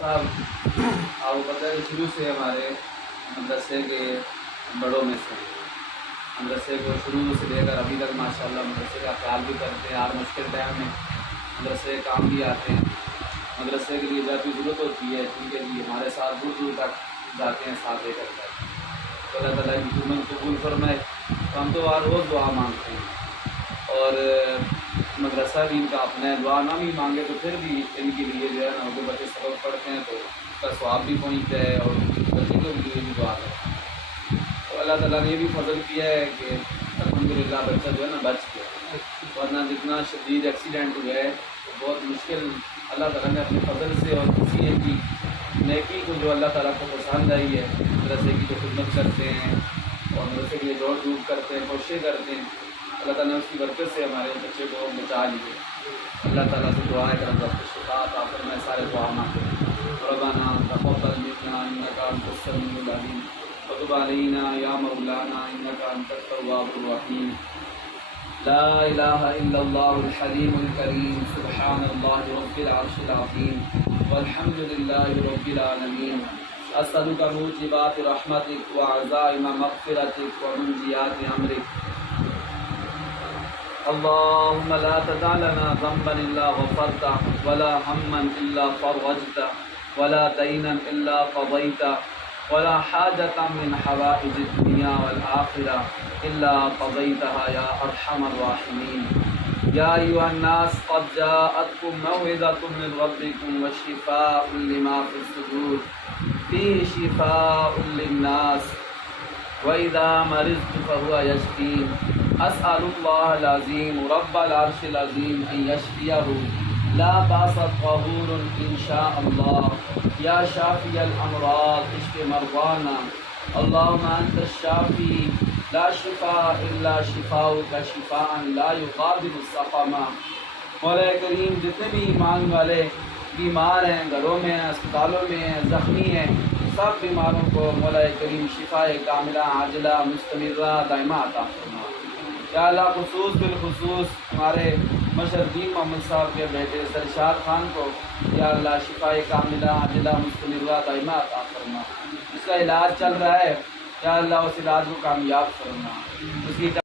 صاحب آپ کو پتہ ہے شروع سے ہمارے مدرسے کے بڑوں میں سے ہیں۔ مدرسے کو شروع سے لے کر ابھی تک ماشاءاللہ مدرسے کا خیال بھی کرتے ہیں، ہر مشکل ٹائم میں مدرسے کام بھی آتے ہیں۔ مدرسے کے لیے جب بھی ضرورت ہوتی ہے ٹھیک ہے جی ہمارے ساتھ دور دور تک جاتے ہیں، ساتھ لے کر جاتے ہیں۔ تو اللہ تعالیٰ کی خدمت قبول فرمائے۔ تو ہم تو ہر روز دعا مانگتے ہیں، اور مدرسہ بھی ان کا اپنا ہے، دعا نہ بھی مانگے تو پھر بھی ان کے لیے جو ہے نا اردو بچے سبق پڑھتے ہیں تو اس کا ثواب بھی پہنچتا ہے، اور بچے کے لیے بھی دعا کرتے ہیں۔ تو اللہ تعالیٰ نے یہ بھی فضل کیا ہے کہ الحمدللہ بچہ جو ہے نا بچ گیا، ورنہ جتنا شدید ایکسیڈنٹ ہوا ہے تو بہت مشکل اللہ تعالیٰ نے اپنے فضل سے اور کسی ایک کی نیکی کو جو اللہ تعالیٰ کو پسند آئی ہے، مدرسے کی جو خدمت کرتے ہیں اور مدرسے کے لیے دوڑ دھوپ کرتے ہیں، کوششیں کرتے ہیں، اللہ تعالیٰ نے اس کی برکت سے ہمارے بچے کو بچا لیے۔ اللہ تعالیٰ سے دعا ہے کہ رب شفا عطا فرمائے، سارے دعا مانگتے ہیں۔ ربنا تقبل منا انك انت السميع العليم وتب علينا يا مولانا انك انت التواب الرحيم۔ لا الہ الا اللہ الحلیم الکریم، سبحان اللہ رب العرش العظیم، والحمد للہ رب العالمین۔ اسألک موجبات رحمتک وعزائم مغفرتک ومنجیات امرک۔ اللهم لا تدع لنا ذنبا الا غفرته، ولا هما الا فرجته، ولا دينا الا قضيته، ولا حاجة من حوائج الدنيا والآخرة الا قضيتها يا ارحم الراحمين۔ يا أيها الناس قد جاءتكم موعظة من ربكم وشفاء لما في الصدور، فيه شفاء للناس وإذا مرضت فهو يشفين۔ أسأل الله العظيم رب العرش العظيم أن يشفيه، لا بأس طهور إن شاء الله۔ يا شافي الأمراض اشف مرضانا، اللهم أنت الشافي لا شفاء إلا شفاؤك شفاء لا يغادر سقما۔ مولا کریم جتنے بھی ایمان والے بیمار ہیں، گھروں میں ہیں، اسپتالوں میں ہیں، زخمی ہیں، سب بیماروں کو مولا کریم شفاء کاملہ عاجلہ مستمرہ دائمہ عطا فرما۔ یا اللہ خصوص بالخصوص ہمارے مشرفین محمد صاحب کے بیٹے سرشاد خان کو یا اللہ شفاء کاملہ عاجلہ مستمرہ دائمہ عطا فرما۔ اس کا علاج چل رہا ہے، یا اللہ اس علاج کو کامیاب فرما، اس کی